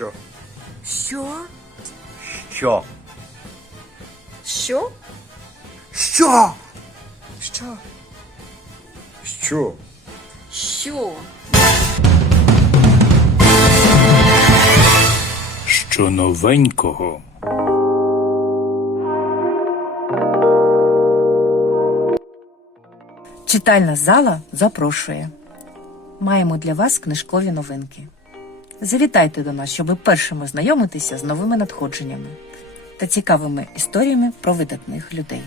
Що? Що? Що? Що? Що? Що? Що? Що? Що новенького? Читальна зала запрошує. Маємо для вас книжкові новинки. Завітайте до нас, щоб першими знайомитися з новими надходженнями та цікавими історіями про видатних людей.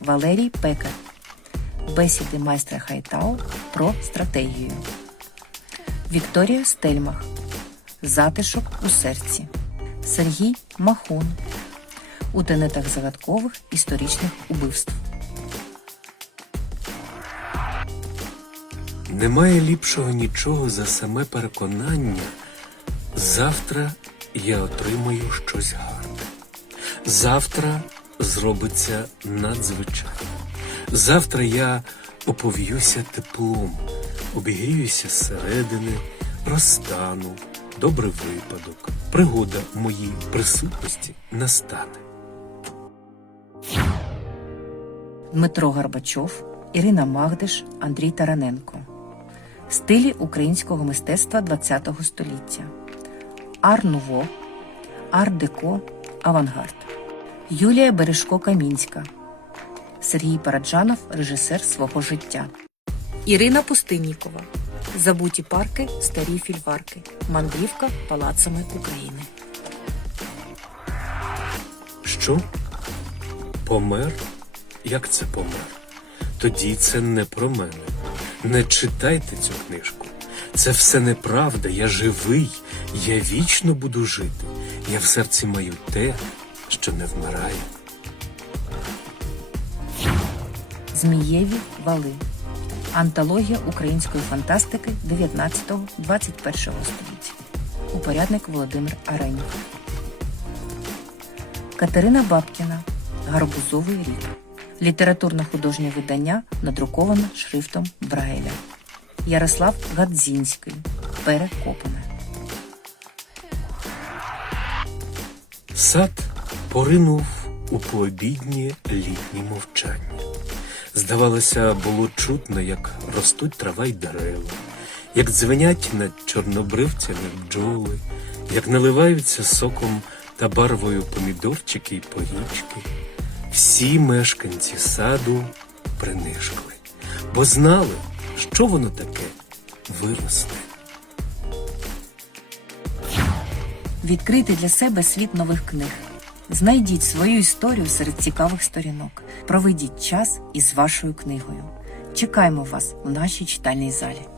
Валерій Пекар. Бесіди майстра Хайтау про стратегію. Вікторія Стельмах. Затишок у серці. Сергій Махун у тенетах загадкових історичних убивств. Немає ліпшого нічого за саме переконання. Завтра я отримаю щось гарне. Завтра зробиться надзвичайно. Завтра я опов'юся теплом, обігріюся зсередини, розтану, добрий випадок, пригода в моїй присутності настане. Дмитро Горбачов, Ірина Магдиш, Андрій Тараненко. Стилі українського мистецтва ХХ століття. Ар-Нуво, Ар-Деко, Авангард. Юлія Бережко-Камінська. Сергій Параджанов, режисер свого життя. Ірина Пустиннікова. Забуті парки, старі фільварки. Мандрівка палацами України. Що? Помер? Як це помер? Тоді це не про мене. Не читайте цю книжку. Це все неправда. Я живий, я вічно буду жити. Я в серці маю те, що не вмирає. Змієві вали. Антологія української фантастики 19-21 століття. Упорядник Володимир Аренів. Катерина Бабкіна. Гарбузовий рік. Літературне художнє видання надруковане шрифтом Брайля. Ярослав Гадзінський. Перекопане. Сад поринув у пообіднє літнє мовчання. Здавалося, було чутно, як ростуть трава й дерева, як дзвенять над чорнобривцями бджоли, як наливаються соком та барвою помідорчики й порічки. Всі мешканці саду принишкли, бо знали, що воно таке виросте. Відкрити для себе світ нових книг. Знайдіть свою історію серед цікавих сторінок. Проведіть час із вашою книгою. Чекаємо вас у нашій читальній залі.